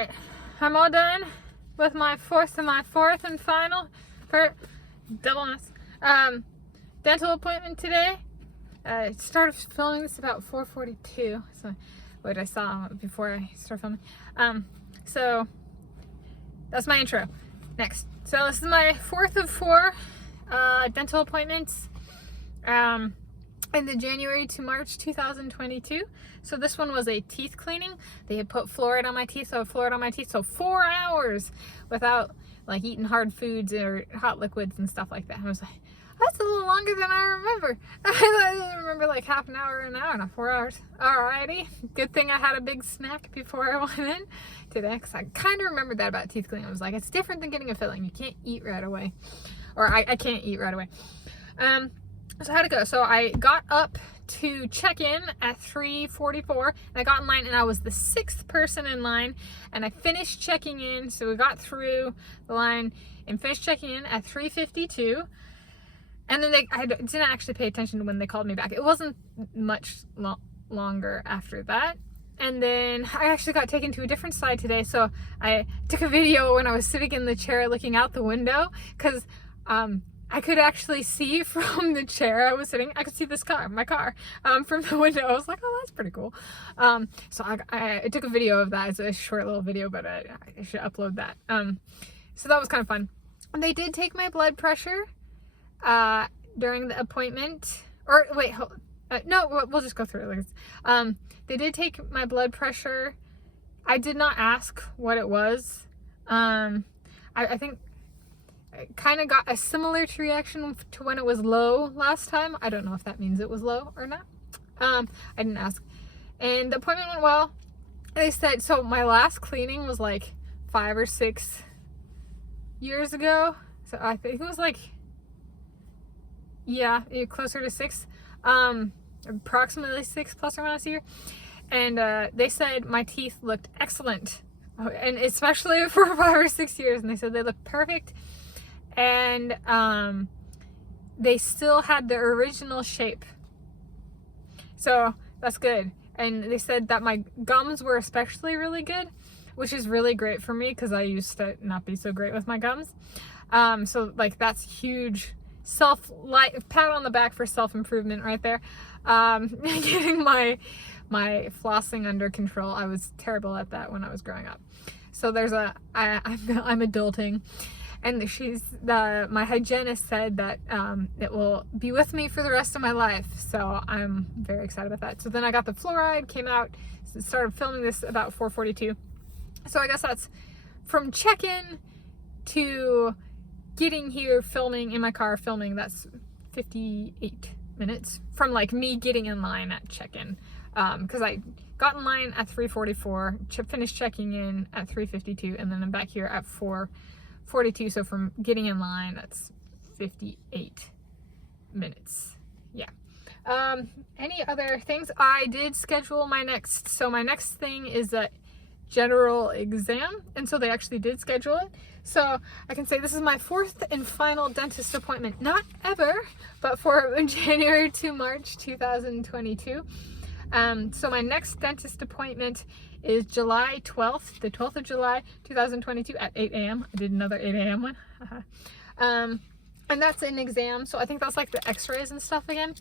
Alright, I'm all done with my fourth and final for dental appointment today. I started filming this about 4:42, so what I saw before I started filming. So that's my intro. Next, so this is my fourth of four dental appointments in the January to March 2022. So this one was a teeth cleaning. They had put fluoride on my teeth, so 4 hours without like eating hard foods or hot liquids and stuff like that. I was like, that's a little longer than I remember. I remember like half an hour, not 4 hours. Alrighty, good thing I had a big snack before I went in today, because I kind of remembered that about teeth cleaning. I was like, it's different than getting a filling. You can't eat right away, or I can't eat right away. So how'd it go? So I got up to check in at 3:44, and I got in line, and I was the 6th person in line, and I finished checking in. So we got through the line and finished checking in at 3:52. And then I didn't actually pay attention to when they called me back. It wasn't much longer after that. And then I actually got taken to a different side today. So I took a video when I was sitting in the chair looking out the window, because I could actually see from the chair I was sitting, I could see my car, from the window. I was like, oh, that's pretty cool. So I took a video of that. It's a short little video, but I should upload that. So that was kind of fun. And they did take my blood pressure during the appointment, or wait, no, we'll just go through it. They did take my blood pressure. I did not ask what it was. I think I kind of got a similar reaction to when it was low last time. I don't know if that means it was low or not. I didn't ask. And the appointment went well. They said, so my last cleaning was like 5 or 6 years ago. So I think it was like, yeah, closer to 6, approximately 6 plus or minus a year. And they said my teeth looked excellent, and especially for 5 or 6 years. And they said they looked perfect, and they still had the original shape. So that's good. And they said that my gums were especially really good, which is really great for me because I used to not be so great with my gums. So like that's huge. Pat on the back for self-improvement right there. Getting my flossing under control. I was terrible at that when I was growing up. So there's I'm adulting, and my hygienist said that it will be with me for the rest of my life. So I'm very excited about that. So then I got the fluoride, came out, started filming this about 4:42. So I guess that's from check-in to getting here, filming in my car, that's 58 minutes from like me getting in line at check-in, because I got in line at 3:44, finished checking in at 3:52, and then I'm back here at 4:42. So from getting in line, that's 58 minutes. Yeah. Any other things? I did schedule my next thing is a general exam, and so they actually did schedule it. So I can say this is my 4th and final dentist appointment, not ever, but for January to March 2022. So my next dentist appointment is July 12th, the 12th of July 2022 at 8 a.m. I did another 8 a.m. one. And that's an exam, so I think that's like the x-rays and stuff again.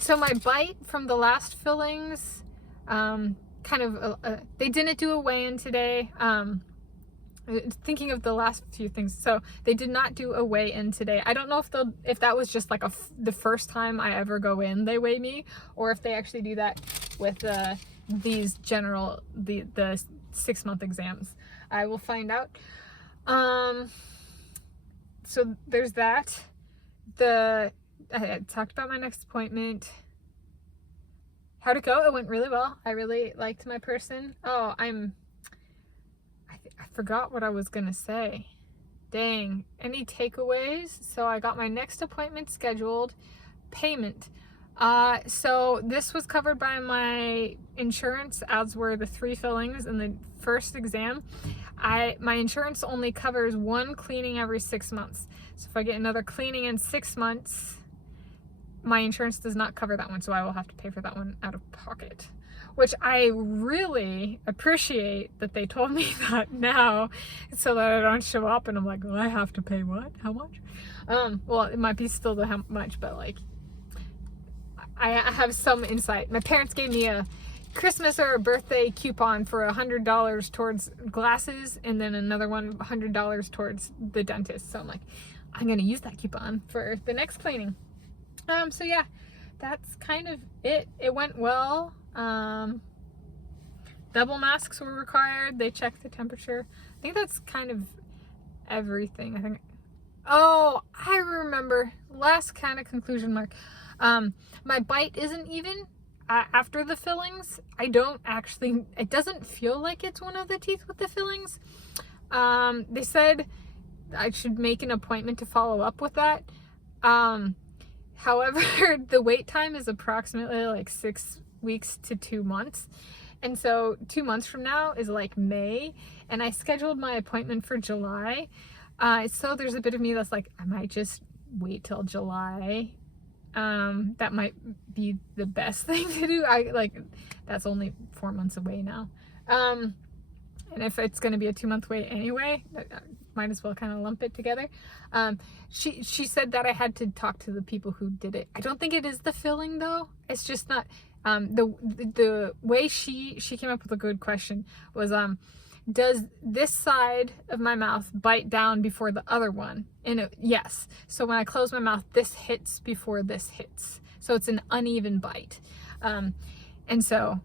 So my bite from the last fillings, they didn't do a weigh-in today. Thinking of the last few things, so they did not do a weigh-in today. I don't know if that was just like the first time I ever go in they weigh me, or if they actually do that with these the 6-month exams. I will find out. So there's that. I had talked about my next appointment. How'd it go? It went really well. I really liked my person. Oh, I forgot what I was gonna say. Dang. Any takeaways? So I got my next appointment scheduled. Payment. So this was covered by my insurance, as were the 3 fillings in the first exam. My insurance only covers 1 cleaning every 6 months. So if I get another cleaning in 6 months, my insurance does not cover that one, so I will have to pay for that one out of pocket, which I really appreciate that they told me that now, so that I don't show up and I'm like, well, I have to pay what? How much? Well, it might be still the how much, but like, I have some insight. My parents gave me a Christmas or a birthday coupon for $100 towards glasses, and then another one $100 towards the dentist. So I'm like, I'm gonna use that coupon for the next cleaning. So yeah, that's kind of it. It went well. Double masks were required. They checked the temperature. I think that's kind of everything. I think. Oh, I remember. Last kind of conclusion mark. My bite isn't even after the fillings. I don't actually. It doesn't feel like it's one of the teeth with the fillings. They said I should make an appointment to follow up with that. However, the wait time is approximately like 6 weeks to 2 months. And so 2 months from now is like May, and I scheduled my appointment for July. So there's a bit of me that's like, I might just wait till July. That might be the best thing to do. That's only 4 months away now. And if it's going to be a 2-month wait anyway, might as well kind of lump it together. She said that I had to talk to the people who did it. I don't think it is the filling though. It's just not, the way she came up with a good question was, does this side of my mouth bite down before the other one? And yes. So when I close my mouth, this hits before this hits. So it's an uneven bite. And so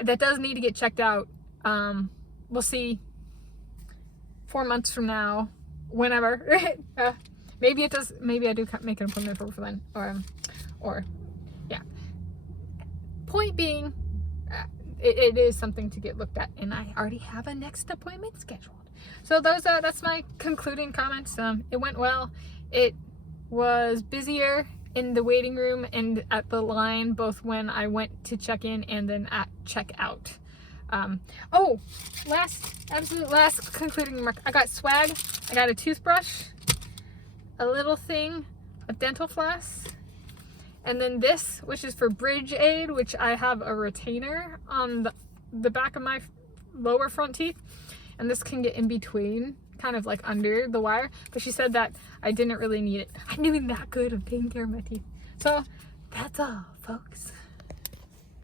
that does need to get checked out. We'll see 4 months from now, whenever. Maybe it does. Maybe I do make an appointment for then. Or yeah. Point being, it is something to get looked at, and I already have a next appointment scheduled. So that's my concluding comments. It went well. It was busier in the waiting room and at the line, both when I went to check in and then at check out. Absolute last concluding remark. I got swag. I got a toothbrush, a little thing of dental floss, and then this, which is for bridge aid, which I have a retainer on the back of my lower front teeth, and this can get in between, kind of like under the wire, but she said that I didn't really need it. I'm doing that good of taking care of my teeth. So that's all, folks.